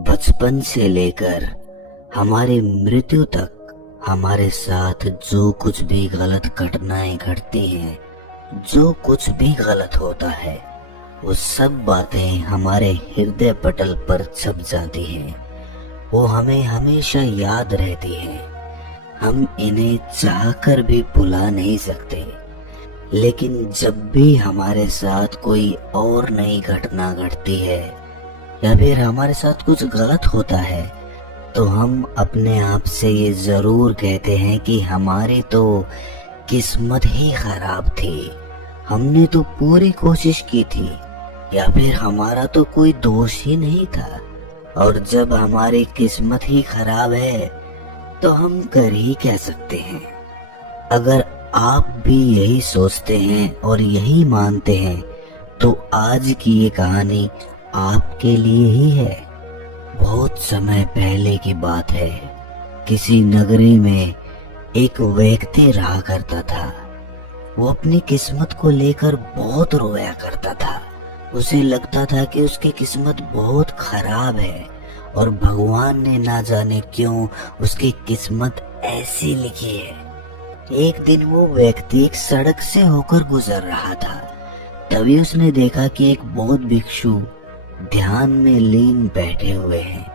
बचपन से लेकर हमारी मृत्यु तक हमारे साथ जो कुछ भी गलत घटनाएं घटती हैं, जो कुछ भी गलत होता है, वो सब बातें हमारे हृदय पटल पर छप जाती हैं। वो हमें हमेशा याद रहती हैं। हम इन्हें चाहकर भी भुला नहीं सकते। लेकिन जब भी हमारे साथ कोई और नई घटना घटती है या फिर हमारे साथ कुछ गलत होता है, तो हम अपने आप से ये जरूर कहते हैं कि हमारी तो किस्मत ही खराब थी, हमने तो पूरी कोशिश की थी, या फिर हमारा तो कोई दोष ही नहीं था। और जब हमारी किस्मत ही खराब है तो हम कर ही क्या सकते हैं। अगर आप भी यही सोचते हैं और यही मानते हैं तो आज की ये कहानी आपके लिए ही है। बहुत समय पहले की बात है। किसी नगरी में एक व्यक्ति रहा करता था। वो अपनी किस्मत को लेकर बहुत रोया करता था। उसे लगता था कि उसकी किस्मत बहुत खराब है और भगवान ने ना जाने क्यों उसकी किस्मत ऐसी लिखी है। एक दिन वो व्यक्ति एक सड़क से होकर गुजर रहा था। तभी उसने देखा कि एक बौद्ध भिक्षु ध्यान में लीन बैठे हुए हैं।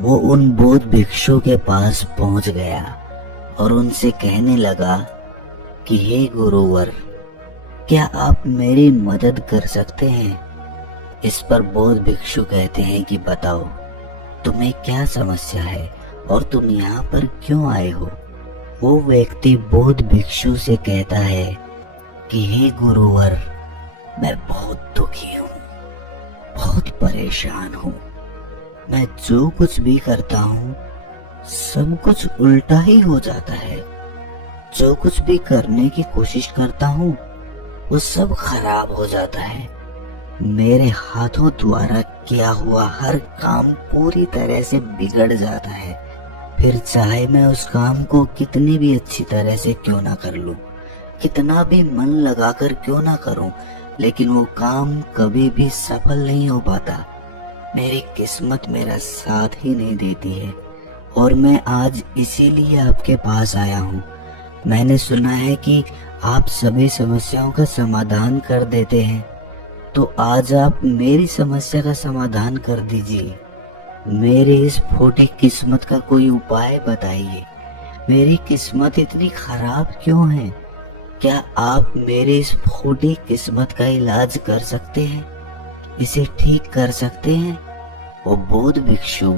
वो उन बौद्ध भिक्षु के पास पहुंच गया और उनसे कहने लगा कि हे गुरुवर, क्या आप मेरी मदद कर सकते हैं? इस पर बौद्ध भिक्षु कहते हैं कि बताओ, तुम्हें क्या समस्या है और तुम यहाँ पर क्यों आए हो? वो व्यक्ति बौद्ध भिक्षु से कहता है कि हे गुरुवर, मैं बहुत दुखी हूँ, बहुत परेशान हूँ। मैं जो कुछ भी करता हूँ सब कुछ उल्टा ही हो जाता है। जो कुछ भी करने की कोशिश करता हूँ वो सब खराब हो जाता है। मेरे हाथों द्वारा किया हुआ हर काम पूरी तरह से बिगड़ जाता है। फिर चाहे मैं उस काम को कितनी भी अच्छी तरह से क्यों ना कर लूं, कितना भी मन लगाकर क्यों ना करूं, लेकिन वो काम कभी भी सफल नहीं हो पाता। मेरी किस्मत मेरा साथ ही नहीं देती है और मैं आज इसीलिए आपके पास आया हूँ। मैंने सुना है कि आप सभी समस्याओं का समाधान कर देते हैं, तो आज आप मेरी समस्या का समाधान कर दीजिए। मेरी इस फूटी किस्मत का कोई उपाय बताइए। मेरी किस्मत इतनी खराब क्यों है? क्या आप मेरी इस फूटी किस्मत का इलाज कर सकते हैं? इसे ठीक कर सकते हैं? वो बौद्ध भिक्षु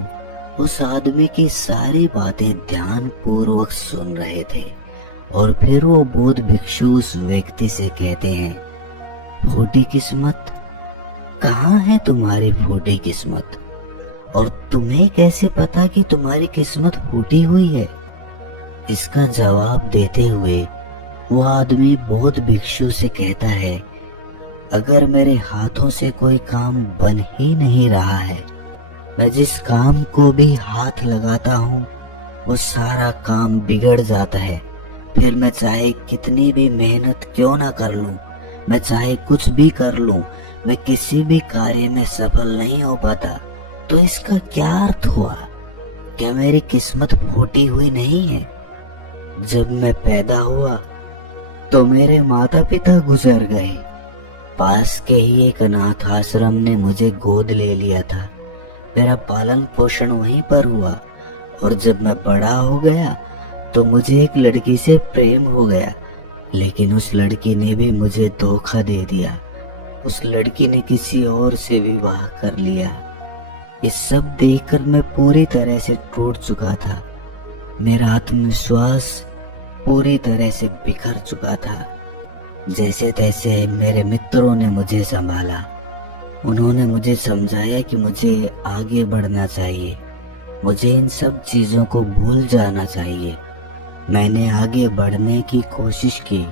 उस आदमी की सारी बातें ध्यान पूर्वक सुन रहे थे और फिर वो बौद्ध भिक्षु उस व्यक्ति से कहते हैं, फूटी किस्मत, कहाँ है तुम्हारी फूटी किस्मत? और तुम्हें कैसे पता कि तुम्हारी किस्मत फूटी हुई है? इसका जवाब देते हुए वो आदमी बौद्ध भिक्षु से कहता है, अगर मेरे हाथों से कोई काम बन ही नहीं रहा है, मैं जिस काम को भी हाथ लगाता हूँ वो सारा काम बिगड़ जाता है। फिर मैं चाहे कितनी भी मेहनत क्यों ना कर लूं, मैं चाहे कुछ भी कर लूं, मैं किसी भी कार्य में सफल नहीं हो पाता। तो इसका क्या अर्थ हुआ? क्या मेरी किस्मत फूटी हुई नहीं है? जब मैं पैदा हुआ तो मेरे माता पिता गुजर गए। पास के ही एक अनाथ आश्रम ने मुझे गोद ले लिया था। मेरा पालन पोषण वहीं पर हुआ और जब मैं बड़ा हो गया तो मुझे एक लड़की से प्रेम हो गया, लेकिन उस लड़की ने भी मुझे धोखा दे दिया। उस लड़की ने किसी और से विवाह कर लिया। ये सब देखकर मैं पूरी तरह से टूट चुका था। मेरा आत्मविश्वास पूरी तरह से बिखर चुका था। जैसे तैसे मेरे मित्रों ने मुझे संभाला। उन्होंने मुझे समझाया कि मुझे आगे बढ़ना चाहिए, मुझे इन सब चीजों को भूल जाना चाहिए। मैंने आगे बढ़ने की कोशिश की।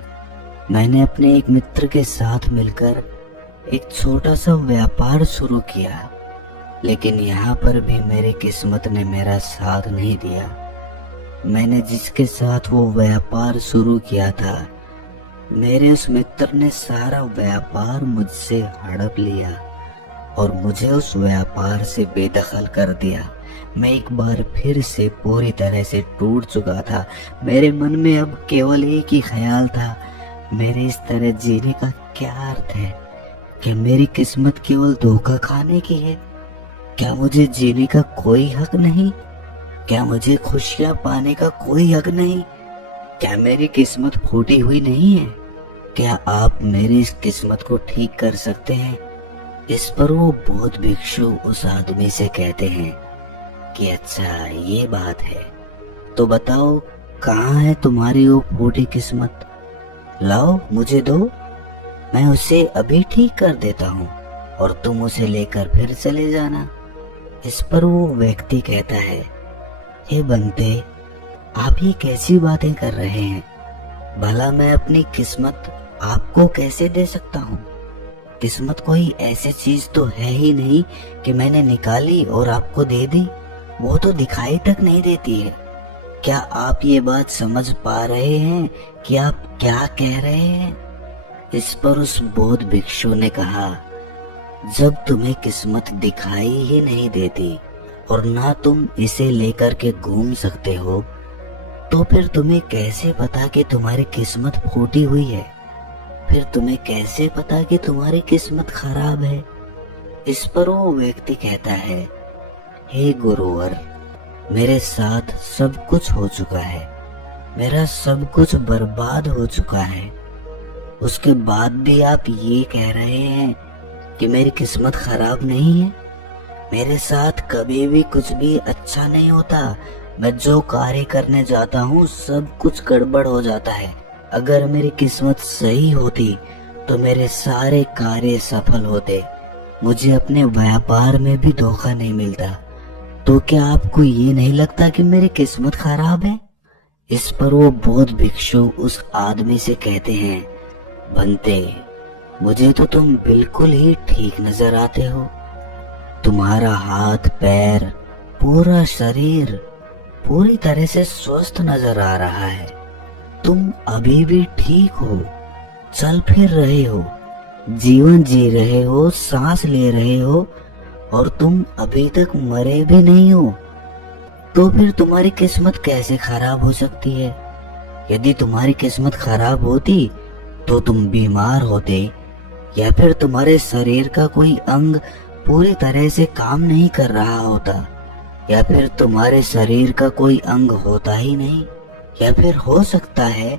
मैंने अपने एक मित्र के साथ मिलकर एक छोटा सा व्यापार शुरू किया, लेकिन यहाँ पर भी मेरी किस्मत ने मेरा साथ नहीं दिया। मैंने जिसके साथ वो व्यापार शुरू किया था, मेरे उस मित्र ने सारा व्यापार मुझसे हड़प लिया और मुझे उस व्यापार से बेदखल कर दिया। मैं एक बार फिर से पूरी तरह से टूट चुका था। मेरे मन में अब केवल एक ही ख्याल था, मेरे इस तरह जीने का क्या अर्थ है? क्या मेरी किस्मत केवल धोखा खाने की है? क्या मुझे जीने का कोई हक नहीं? क्या मुझे खुशियां पाने का कोई हक नहीं? क्या मेरी किस्मत फूटी हुई नहीं है? क्या आप मेरी इस किस्मत को ठीक कर सकते हैं? इस पर वो बौद्ध भिक्षु उस आदमी से कहते हैं कि अच्छा ये बात है, तो बताओ कहाँ है तुम्हारी वो फूटी किस्मत? लाओ मुझे दो, मैं उसे अभी ठीक कर देता हूँ और तुम उसे लेकर फिर चले जाना। इस पर वो व्यक्ति कहता है, हे बंते, आप ये कैसी बातें कर रहे हैं? भला मैं अपनी किस्मत आपको कैसे दे सकता हूँ? किस्मत कोई ऐसी चीज तो है ही नहीं कि मैंने निकाली और आपको दे दी। वो तो दिखाई तक नहीं देती है। क्या आप ये बात समझ पा रहे हैं कि आप क्या कह रहे हैं? इस पर उस बौद्ध भिक्षु ने कहा, जब तुम्हें किस्मत दिखाई ही नहीं देती और ना तुम इसे लेकर के घूम सकते हो, तो फिर तुम्हें कैसे पता कि तुम्हारी किस्मत फूटी हुई है? फिर तुम्हें कैसे पता कि तुम्हारी किस्मत खराब है? इस पर वो व्यक्ति कहता है, हे गुरुवर, मेरे साथ सब कुछ हो चुका है, मेरा सब कुछ बर्बाद हो चुका है। उसके बाद भी आप ये कह रहे हैं कि मेरी किस्मत खराब नहीं है? मेरे साथ कभी भी कुछ भी अच्छा नहीं होता। मैं जो कार्य करने जाता हूँ सब कुछ गड़बड़ हो जाता है। अगर मेरी किस्मत सही होती तो मेरे सारे कार्य सफल होते। मुझे अपने व्यापार में भी धोखा नहीं मिलता। तो क्या आपको ये नहीं लगता कि मेरी किस्मत खराब है? इस पर वो बौद्ध भिक्षु उस आदमी से कहते हैं, बंते, मुझे तो तुम बिल्कुल ही ठीक नजर आते हो। तुम्हारा हाथ पैर पूरा शरीर पूरी तरह से स्वस्थ नजर आ रहा है। तुम अभी भी ठीक हो, चल फिर रहे हो, जीवन जी रहे हो, सांस ले रहे हो और तुम अभी तक मरे भी नहीं हो। तो फिर तुम्हारी किस्मत कैसे खराब हो सकती है? यदि तुम्हारी किस्मत खराब होती तो तुम बीमार होते, या फिर तुम्हारे शरीर का कोई अंग पूरी तरह से काम नहीं कर रहा होता, या फिर तुम्हारे शरीर का कोई अंग होता ही नहीं, या फिर हो सकता है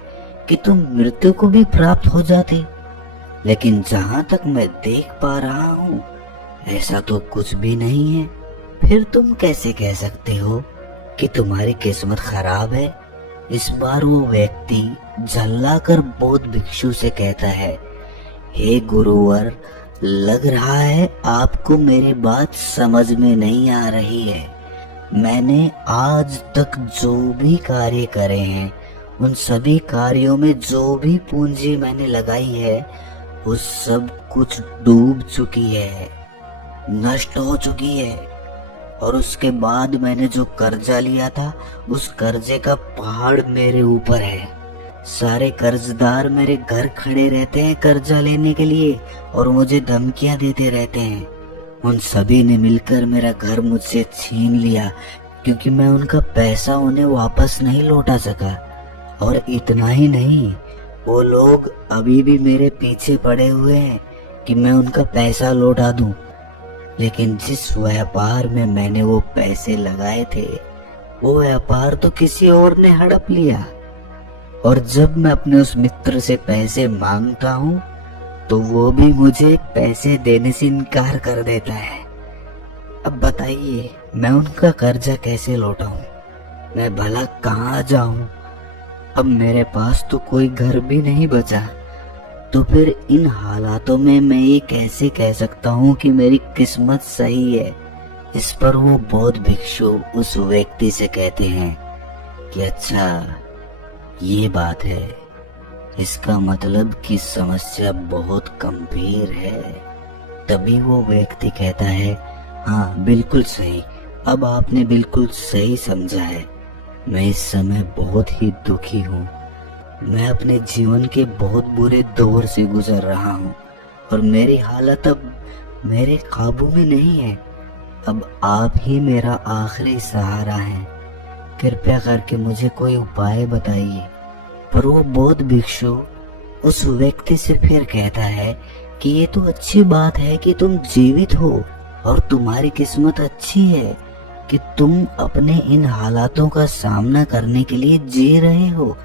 कि तुम मृत्यु को भी प्राप्त हो जाते। लेकिन जहां तक मैं देख पा रहा हूँ ऐसा तो कुछ भी नहीं है। फिर तुम कैसे कह सकते हो कि तुम्हारी किस्मत खराब है? इस बार वो व्यक्ति झल्लाकर बौद्ध भिक्षु से कहता है, हे गुरुवर, लग रहा है आपको मेरी बात समझ में नहीं आ रही है। मैंने आज तक जो भी कार्य करे हैं, उन सभी कार्यों में जो भी पूंजी मैंने लगाई है, वो सब कुछ डूब चुकी है, नष्ट हो चुकी है। और उसके बाद मैंने जो कर्जा लिया था, उस कर्जे का पहाड़ मेरे ऊपर है। सारे कर्जदार मेरे घर खड़े रहते हैं कर्जा लेने के लिए और मुझे धमकियां देते रहते हैं। उन सभी ने मिलकर मेरा घर मुझसे छीन लिया क्योंकि मैं उनका पैसा उन्हें वापस नहीं लौटा सका। और इतना ही नहीं, वो लोग अभी भी मेरे पीछे पड़े हुए हैं कि मैं उनका पैसा लौटा दूं। लेकिन जिस व्यापार में मैंने वो पैसे लगाए थे, वो व्यापार तो किसी और ने हड़प लिया। और जब मैं अपने उस मित्र से पैसे मांगता हूँ तो वो भी मुझे पैसे देने से इनकार कर देता है। अब बताइए, मैं उनका कर्जा कैसे लौटाऊं? मैं भला कहाँ जाऊं? अब मेरे पास तो कोई घर भी नहीं बचा। तो फिर इन हालातों में मैं ये कैसे कह सकता हूँ कि मेरी किस्मत सही है? इस पर वो बौद्ध भिक्षु उस व्यक्ति से कहते हैं कि अच्छा ये बात है, इसका मतलब कि समस्या बहुत गंभीर है। तभी वो व्यक्ति कहता है, हाँ बिल्कुल सही, अब आपने बिल्कुल सही समझा है। मैं इस समय बहुत ही दुखी हूँ। मैं अपने जीवन के बहुत बुरे दौर से गुजर रहा हूँ और मेरी हालत अब मेरे काबू में नहीं है। अब आप ही मेरा आखिरी सहारा हैं। कृपया करके मुझे कोई उपाय बताइए। पर वो बौद्ध भिक्षु उस व्यक्ति से फिर कहता है कि ये तो अच्छी बात है कि तुम जीवित हो और तुम्हारी किस्मत अच्छी है कि तुम अपने इन हालातों का सामना करने के लिए जी रहे हो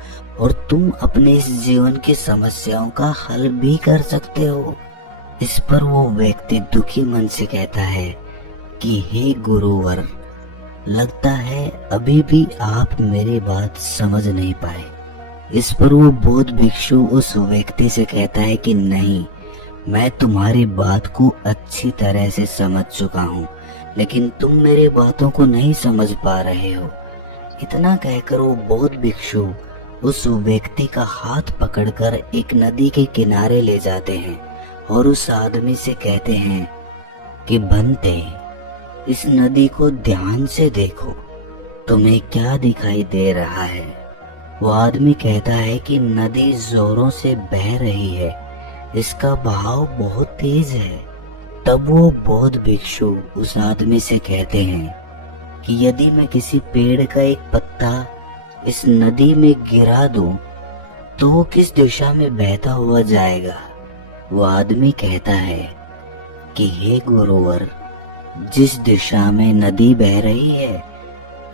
और तुम अपने इस जीवन की समस्याओं का हल भी कर सकते हो। इस पर वो व्यक्ति दुखी मन से कहता है कि हे गुरुवर, लगता है अभी भी आप मेरी बात समझ नहीं पाए। इस पर वो बौद्ध भिक्षु उस व्यक्ति से कहता है कि नहीं, मैं तुम्हारी बात को अच्छी तरह से समझ चुका हूँ, लेकिन तुम मेरी बातों को नहीं समझ पा रहे हो। इतना कहकर वो बौद्ध भिक्षु उस व्यक्ति का हाथ पकड़कर एक नदी के किनारे ले जाते हैं और उस आदमी से कहते हैं कि बनते, इस नदी को ध्यान से देखो, तुम्हें क्या दिखाई दे रहा है। वो आदमी कहता है कि नदी जोरों से बह रही है, इसका बहाव बहुत तेज है। तब वो बौद्ध भिक्षु उस आदमी से कहते हैं कि यदि मैं किसी पेड़ का एक पत्ता इस नदी में गिरा दूं तो वो किस दिशा में बहता हुआ जाएगा। वो आदमी कहता है कि हे गुरुवर, जिस दिशा में नदी बह रही है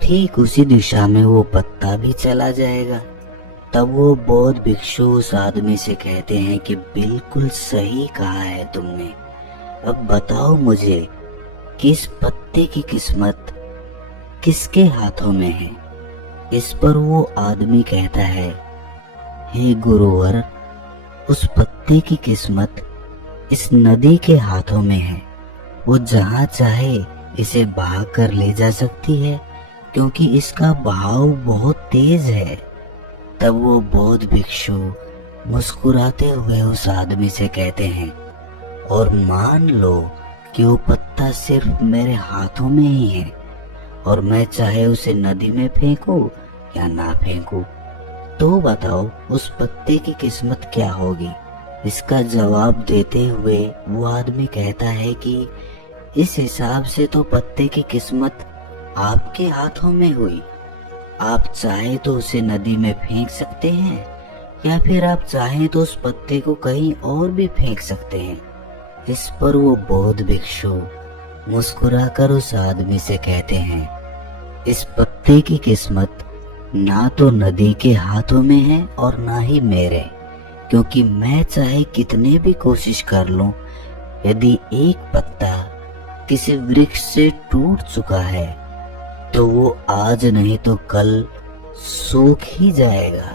ठीक उसी दिशा में वो पत्ता भी चला जाएगा। तब वो बौद्ध भिक्षु उस आदमी से कहते हैं कि बिल्कुल सही कहा है तुमने। अब बताओ मुझे कि इस पत्ते की किस्मत किसके हाथों में है। इस पर वो आदमी कहता है, हे गुरुवर, उस पत्ते की किस्मत इस नदी के हाथों में है। वो जहाँ चाहे इसे बहा कर ले जा सकती है क्योंकि इसका बहाव बहुत तेज है। तब वो बौद्ध भिक्षु मुस्कुराते हुए उस आदमी से कहते हैं, और मान लो कि वो पत्ता सिर्फ मेरे हाथों में ही है और मैं चाहे उसे नदी में फेंकूं या ना फेंकूं, तो बताओ उस पत्ते की किस्मत क्या होगी। इसका जवाब देते हुए वो आदमी कहता है कि इस हिसाब से तो पत्ते की किस्मत आपके हाथों में हुई। आप चाहे तो उसे नदी में फेंक सकते हैं या फिर आप चाहें तो उस पत्ते को कहीं और भी फेंक सकते हैं। इस पर वो बौद्ध भिक्षु मुस्कुराकर उस आदमी से कहते हैं, इस पत्ते की किस्मत ना तो नदी के हाथों में है और ना ही मेरे, क्योंकि मैं चाहे कितने भी कोशिश कर लूं, यदि एक पत्ता किसी वृक्ष से टूट चुका है तो वो आज नहीं तो कल सूख ही जाएगा।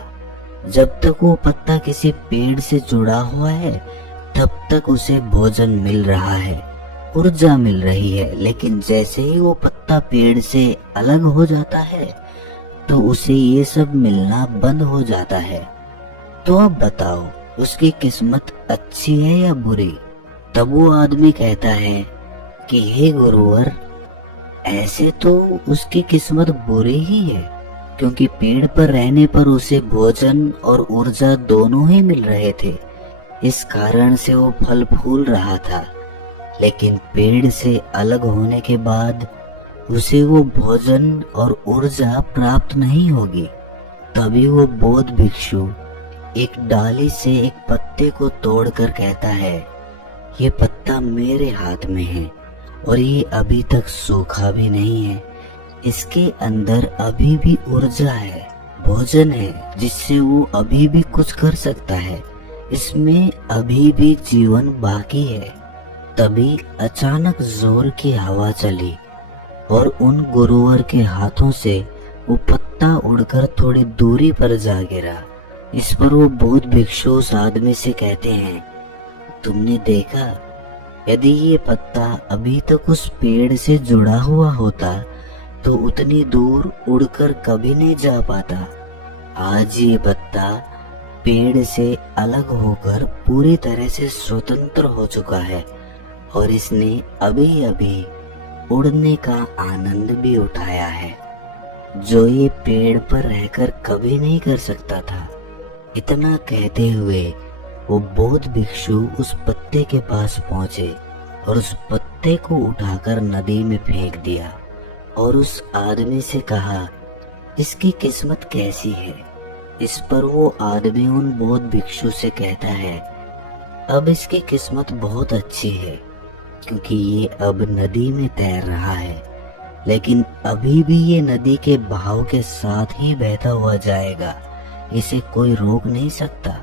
जब तक वो पत्ता किसी पेड़ से जुड़ा हुआ है तब तक उसे भोजन मिल रहा है, ऊर्जा मिल रही है, लेकिन जैसे ही वो पत्ता पेड़ से अलग हो जाता है तो उसे ये सब मिलना बंद हो जाता है। तो अब बताओ उसकी किस्मत अच्छी है या बुरी। तब वो आदमी कहता है कि हे गुरुवर, ऐसे तो उसकी किस्मत बुरी ही है, क्योंकि पेड़ पर रहने पर उसे भोजन और ऊर्जा दोनों ही मिल रहे थे, इस कारण से वो फल फूल रहा था। लेकिन पेड़ से अलग होने के बाद उसे वो भोजन और ऊर्जा प्राप्त नहीं होगी। तभी वो बौद्ध भिक्षु एक डाली से एक पत्ते को तोड़कर कहता है, ये पत्ता मेरे हाथ में है और ये अभी तक सूखा भी नहीं है। इसके अंदर अभी भी ऊर्जा है, भोजन है जिससे वो अभी भी कुछ कर सकता है, इसमें अभी भी जीवन बाकी है। तभी अचानक जोर की हवा चली और उन गुरुवर के हाथों से वो पत्ता उड़कर थोड़ी दूरी पर जा गिरा। इस पर वो बौद्ध भिक्षु उस आदमी से कहते हैं, तुमने देखा, यदि ये पत्ता अभी तक उस पेड़ से जुड़ा हुआ होता तो उतनी दूर उड़कर कभी नहीं जा पाता। आज ये पत्ता पेड़ से अलग होकर पूरी तरह से स्वतंत्र हो चुका है और इसने अभी अभी उड़ने का आनंद भी उठाया है, जो ये पेड़ पर रहकर कभी नहीं कर सकता था। इतना कहते हुए वो बौद्ध भिक्षु उस पत्ते के पास पहुंचे और उस पत्ते को उठाकर नदी में फेंक दिया और उस आदमी से कहा, इसकी किस्मत कैसी है। इस पर वो आदमी उन बौद्ध भिक्षु से कहता है, अब इसकी किस्मत बहुत अच्छी है, क्योंकि ये अब नदी में तैर रहा है, लेकिन अभी भी ये नदी के बहाव के साथ ही बहता हुआ जाएगा, इसे कोई रोक नहीं सकता।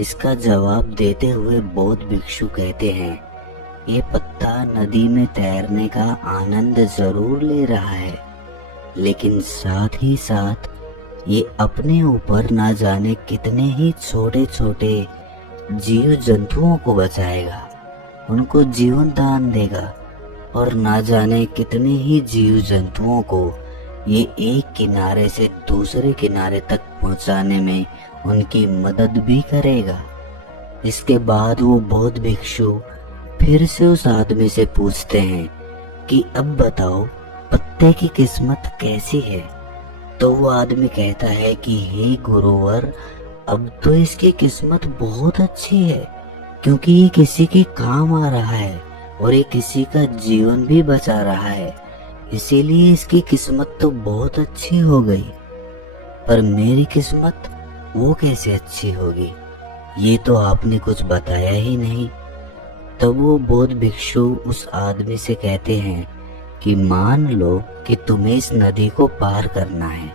इसका जवाब देते हुए बौद्ध भिक्षु कहते हैं, ये पत्ता नदी में तैरने का आनंद जरूर ले रहा है, लेकिन साथ ही साथ ये अपने ऊपर ना जाने कितने ही छोटे छोटे जीव जंतुओं को बचाएगा, उनको जीवन दान देगा, और ना जाने कितने ही जीव जंतुओं को ये एक किनारे से दूसरे किनारे तक पहुंचाने में उनकी मदद भी करेगा। इसके बाद वो बौद्ध भिक्षु फिर से उस आदमी से पूछते हैं कि अब बताओ पत्ते की किस्मत कैसी है। तो वो आदमी कहता है कि हे गुरुवर, अब तो इसकी किस्मत बहुत अच्छी है, क्योंकि ये किसी के काम आ रहा है और ये किसी का जीवन भी बचा रहा है, इसीलिए इसकी किस्मत तो बहुत अच्छी हो गई। पर मेरी किस्मत वो कैसे अच्छी होगी, ये तो आपने कुछ बताया ही नहीं। तब वो बौद्ध भिक्षु उस आदमी से कहते हैं कि मान लो कि तुम्हें इस नदी को पार करना है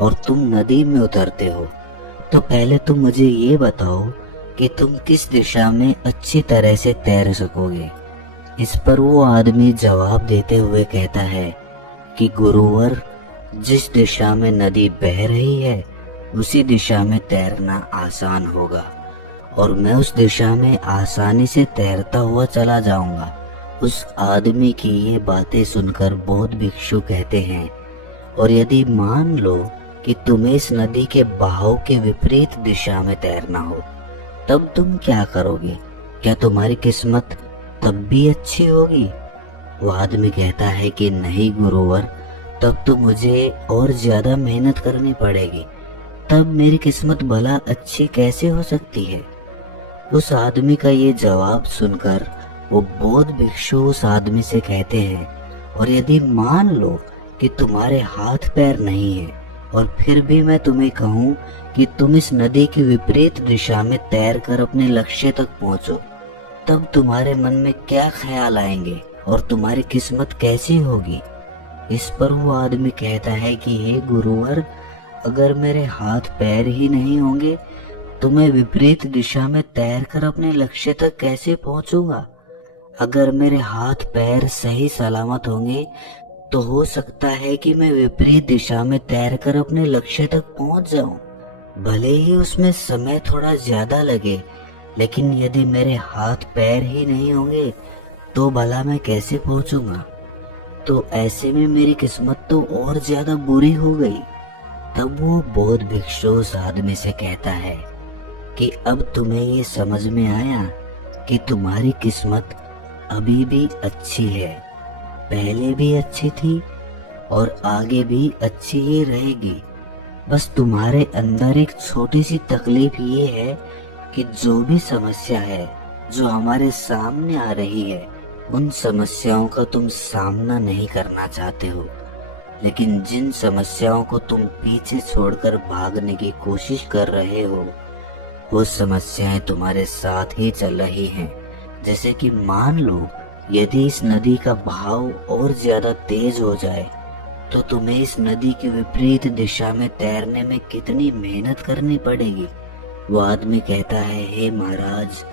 और तुम नदी में उतरते हो, तो पहले तुम मुझे ये बताओ कि तुम किस दिशा में अच्छी तरह से तैर सकोगे। इस पर वो आदमी जवाब देते हुए कहता है कि गुरुवर, जिस दिशा में नदी बह रही है उसी दिशा में तैरना आसान होगा, और मैं उस दिशा में आसानी से तैरता हुआ चला जाऊंगा। उस आदमी की ये बातें सुनकर बौद्ध भिक्षु कहते हैं, और यदि मान लो कि तुम्हें इस नदी के बहाव के विपरीत दिशा में तैरना हो, तब तुम क्या करोगे? क्या तुम्हारी किस्मत तब भी अच्छी होगी? वो आदमी कहता है कि नहीं गुरुवर, तब तो मुझे और ज्यादा मेहनत करनी पड़ेगी, तब मेरी किस्मत भला अच्छी कैसे हो सकती है। उस आदमी का ये जवाब सुनकर वो बौद्ध भिक्षु उस आदमी से कहते हैं, और यदि मान लो कि तुम्हारे हाथ पैर नहीं है और फिर भी मैं तुम्हें कहूँ कि तुम इस नदी की विपरीत दिशा में तैरकर अपने लक्ष्य तक पहुँचो, तब तुम्हारे मन में क्या ख्याल आएंगे और तुम्हारी किस्मत कैसी होगी। इस पर वो आदमी कहता है कि हे गुरुवर, अगर मेरे हाथ पैर ही नहीं होंगे तो मैं विपरीत दिशा में तैरकर अपने लक्ष्य तक कैसे पहुंचूंगा। अगर मेरे हाथ पैर सही सलामत होंगे तो हो सकता है कि मैं विपरीत दिशा में तैरकर अपने लक्ष्य तक पहुंच जाऊं, भले ही उसमें समय थोड़ा ज्यादा लगे, लेकिन यदि मेरे हाथ पैर ही नहीं होंगे तो भला मैं कैसे पहुंचूंगा। तो ऐसे में मेरी किस्मत तो और ज्यादा बुरी हो गई। तब वो बौद्ध भिक्षु उस आदमी से कहता है कि अब तुम्हें ये समझ में आया कि तुम्हारी किस्मत अभी भी अच्छी है, पहले भी अच्छी थी और आगे भी अच्छी ही रहेगी। बस तुम्हारे अंदर एक छोटी सी तकलीफ ये है कि जो भी समस्या है जो हमारे सामने आ रही है, उन समस्याओं का तुम सामना नहीं करना चाहते हो, लेकिन जिन समस्याओं को तुम पीछे छोड़कर भागने की कोशिश कर रहे हो, वो समस्याएं तुम्हारे साथ ही चल रही हैं। जैसे कि मान लो यदि इस नदी का बहाव और ज्यादा तेज हो जाए तो तुम्हें इस नदी की विपरीत दिशा में तैरने में कितनी मेहनत करनी पड़ेगी। वो आदमी कहता है, हे महाराज,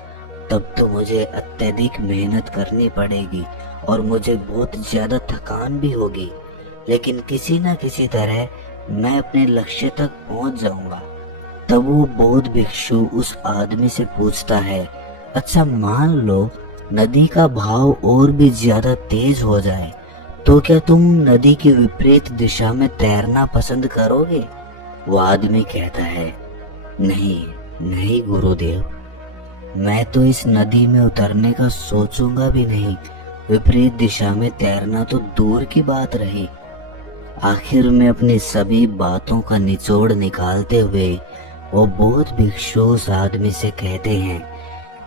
तब तो मुझे अत्यधिक मेहनत करनी पड़ेगी और मुझे बहुत ज्यादा थकान भी होगी, लेकिन किसी न किसी तरह मैं अपने लक्ष्य तक पहुंच जाऊंगा। तब वो बौद्ध भिक्षु उस आदमी से पूछता है, अच्छा मान लो नदी का बहाव और भी ज्यादा तेज हो जाए तो क्या तुम नदी की विपरीत दिशा में तैरना पसंद करोगे? वो आदमी कहता है, नहीं नहीं गुरुदेव, मैं तो इस नदी में उतरने का सोचूंगा भी नहीं, विपरीत दिशा में तैरना तो दूर की बात रही। आखिर में अपनी सभी बातों का निचोड़ निकालते हुए वो बौद्ध भिक्षु उस आदमी से कहते हैं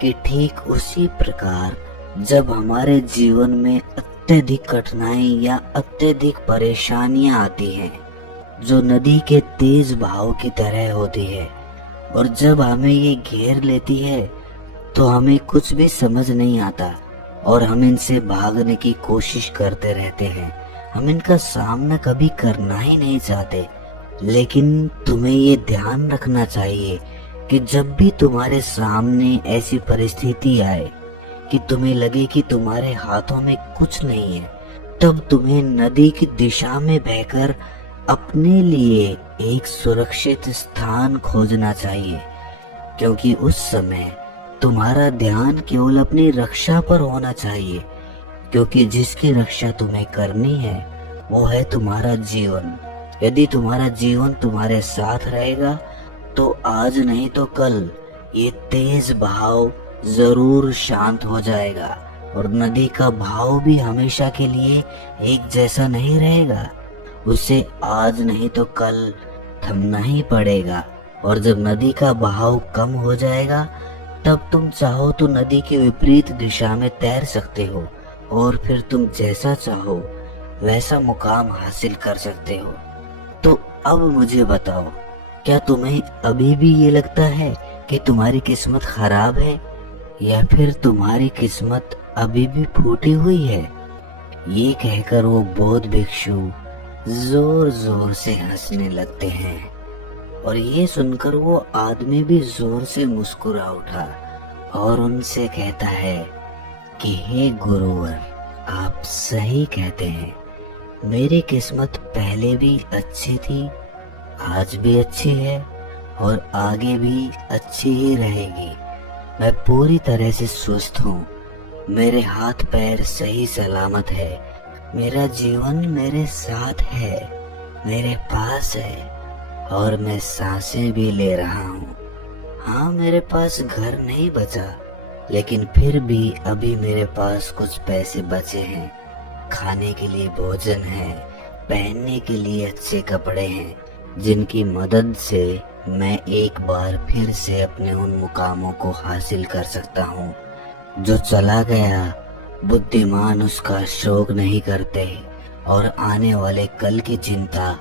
कि ठीक उसी प्रकार जब हमारे जीवन में अत्यधिक कठिनाई या अत्यधिक परेशानियां आती हैं, जो नदी के तेज बहाव की तरह होती है, और जब हमें ये घेर लेती है तो हमें कुछ भी समझ नहीं आता और हम इनसे भागने की कोशिश करते रहते हैं। हम इनका सामना कभी करना ही नहीं चाहते। लेकिन तुम्हें ये ध्यान रखना चाहिए कि जब भी तुम्हारे सामने ऐसी परिस्थिति आए कि तुम्हें लगे कि तुम्हारे हाथों में कुछ नहीं है, तब तुम्हें नदी की दिशा में बहकर अपने लिए एक सुरक्षित स्थान खोजना चाहिए, क्योंकि उस समय तुम्हारा ध्यान केवल अपनी रक्षा पर होना चाहिए, क्योंकि जिसकी रक्षा तुम्हें करनी है वो है तुम्हारा जीवन। यदि तुम्हारा जीवन तुम्हारे साथ रहेगा तो आज नहीं तो कल ये तेज बहाव जरूर शांत हो जाएगा, और नदी का भाव भी हमेशा के लिए एक जैसा नहीं रहेगा। उसे आज नहीं तो कल थमना ही पड़ेगा, और जब नदी का बहाव कम हो जाएगा तब तुम चाहो तो नदी के विपरीत दिशा में तैर सकते हो, और फिर तुम जैसा चाहो वैसा मुकाम हासिल कर सकते हो। तो अब मुझे बताओ, क्या तुम्हें अभी भी ये लगता है कि तुम्हारी किस्मत खराब है, या फिर तुम्हारी किस्मत अभी भी फूटी हुई है? ये कहकर वो बौद्ध भिक्षु जोर जोर से हंसने लगते हैं, और ये सुनकर वो आदमी भी जोर से मुस्कुरा उठा और उनसे कहता है कि हे गुरुवर, आप सही कहते हैं। मेरी किस्मत पहले भी अच्छी थी, आज भी अच्छी है, और आगे भी अच्छी ही रहेगी। मैं पूरी तरह से स्वस्थ हूँ, मेरे हाथ पैर सही सलामत है, मेरा जीवन मेरे साथ है, मेरे पास है, और मैं सांसें भी ले रहा हूँ। हाँ, मेरे पास घर नहीं बचा, लेकिन फिर भी अभी मेरे पास कुछ पैसे बचे हैं। खाने के लिए भोजन है, पहनने के लिए अच्छे कपड़े हैं, जिनकी मदद से मैं एक बार फिर से अपने उन मुकामों को हासिल कर सकता हूँ। जो चला गया, बुद्धिमान उसका शोक नहीं करते, और आने वाले कल की चिंता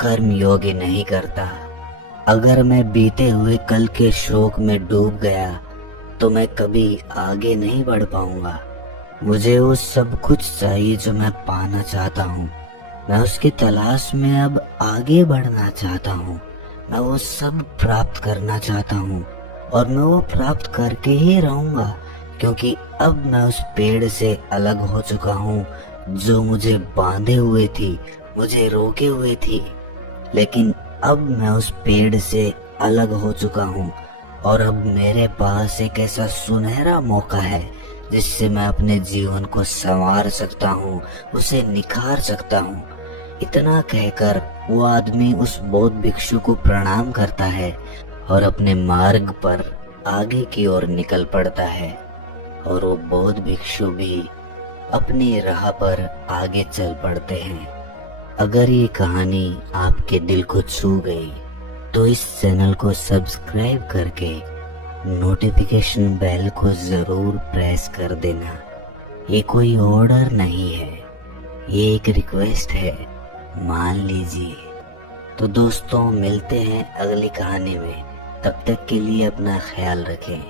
कर्म योगी नहीं करता। अगर मैं बीते हुए कल के शोक में डूब गया तो मैं कभी आगे नहीं बढ़ पाऊंगा। मुझे वो सब कुछ चाहिए जो मैं पाना चाहता हूँ। मैं उसकी तलाश में अब आगे बढ़ना चाहता हूँ। मैं वो सब प्राप्त करना चाहता हूँ, और मैं वो प्राप्त करके ही रहूंगा, क्योंकि अब मैं उस पेड़ से अलग हो चुका हूँ जो मुझे बांधे हुए थी, मुझे रोके हुए थी। लेकिन अब मैं उस पेड़ से अलग हो चुका हूँ, और अब मेरे पास एक ऐसा सुनहरा मौका है जिससे मैं अपने जीवन को संवार सकता हूँ, उसे निखार सकता हूँ। इतना कहकर वो आदमी उस बौद्ध भिक्षु को प्रणाम करता है और अपने मार्ग पर आगे की ओर निकल पड़ता है, और वो बौद्ध भिक्षु भी अपनी राह पर आगे चल पड़ते हैं। अगर ये कहानी आपके दिल को छू गई तो इस चैनल को सब्सक्राइब करके नोटिफिकेशन बेल को जरूर प्रेस कर देना। ये कोई ऑर्डर नहीं है, ये एक रिक्वेस्ट है, मान लीजिए। तो दोस्तों, मिलते हैं अगली कहानी में। तब तक के लिए अपना ख्याल रखें।